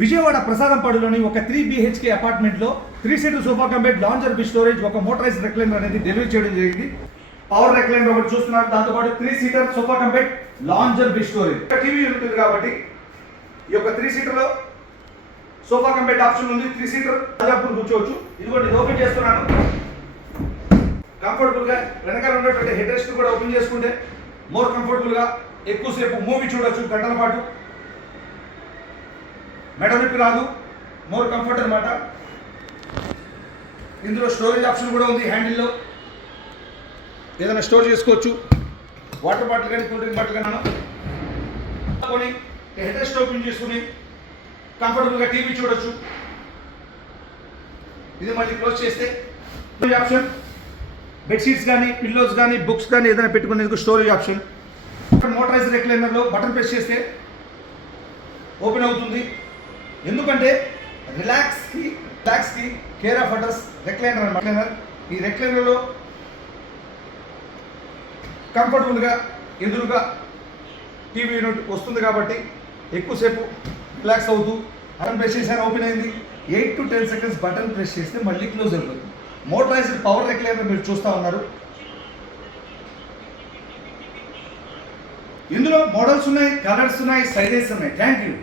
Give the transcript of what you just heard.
విజయవాడ ప్రసాదంపాడులోని ఒక 3 BHK అపార్ట్మెంట్లో 3 seater sofa cum bed, lounger big storage, ఒక మోటరైజ్డ్ రెక్లైనర్ అనేది డెలివరీ చేయడం జరిగింది. పవర్ రెక్లైనర్ ఒకటి చూస్తున్నారు, దాంతోపాటు 3 seater sofa cum bed, lounger big storage. TV ఉంటుంది కాబట్టి ఈ యొక్క 3 సీటర్లో సోఫా కమ్ బెడ్ ఆప్షన్ ఉంది. 3 సీటర్ దాదాపు కూర్చోవచ్చు. ఇదిగోండి, ఇది ఓపెన్ చేస్తున్నాను. కంఫర్టబుల్గా వెనకాల ఉన్నటువంటి హెడ్ రెస్ట్ కూడా ఓపెన్ చేసుకుంటే మోర్ కంఫర్టబుల్గా ఎక్కువసేపు మూవీ చూడొచ్చు గంటల పాటు. మెడ నొప్పి రాదు, మోర్ కంఫర్ట్ అనమాట. ఇందులో స్టోరేజ్ ఆప్షన్ కూడా ఉంది. హ్యాండిల్లో ఏదైనా స్టోర్ చేసుకోవచ్చు, వాటర్ బాటిల్ కానీ కూల్ డ్రింక్ బాటిల్ కానీ. హెడ్ రెస్ట్ ఓపెన్ చేసుకుని కంఫర్టబుల్గా టీవీ చూడొచ్చు. ఇది మళ్ళీ క్లోజ్ చేస్తే ఆప్షన్, బెడ్షీట్స్ కానీ, పిల్లోస్ కానీ, బుక్స్ కానీ ఏదైనా పెట్టుకునేందుకు స్టోరేజ్ ఆప్షన్. మోటరైజ్డ్ రెక్లైనర్లో బటన్ ప్రెస్ చేస్తే ఓపెన్ అవుతుంది. ఎందుకంటే రిలాక్స్కి కేర్ ఆఫ్ అడ్రస్ రెక్లైనర్ అనమాట. ఈ రెక్లైనర్లో కంఫర్టబుల్గా ఎదురుగా టీవీ యూనిట్ వస్తుంది కాబట్టి ఎక్కువసేపు రిలాక్స్ అవుతూ బటన్ ప్రెస్ చేశాను, ఓపెన్ అయింది. 8 to 10 seconds బటన్ ప్రెస్ చేస్తే మళ్ళీ క్లోజ్ అవుతుంది. మోటరైజ్డ్ పవర్ రెక్లైనర్ మీరు చూస్తూ ఉన్నారు. ఇందులో మోడల్స్ ఉన్నాయి, కలర్స్ ఉన్నాయి, సైజెస్ ఉన్నాయి. Thank you.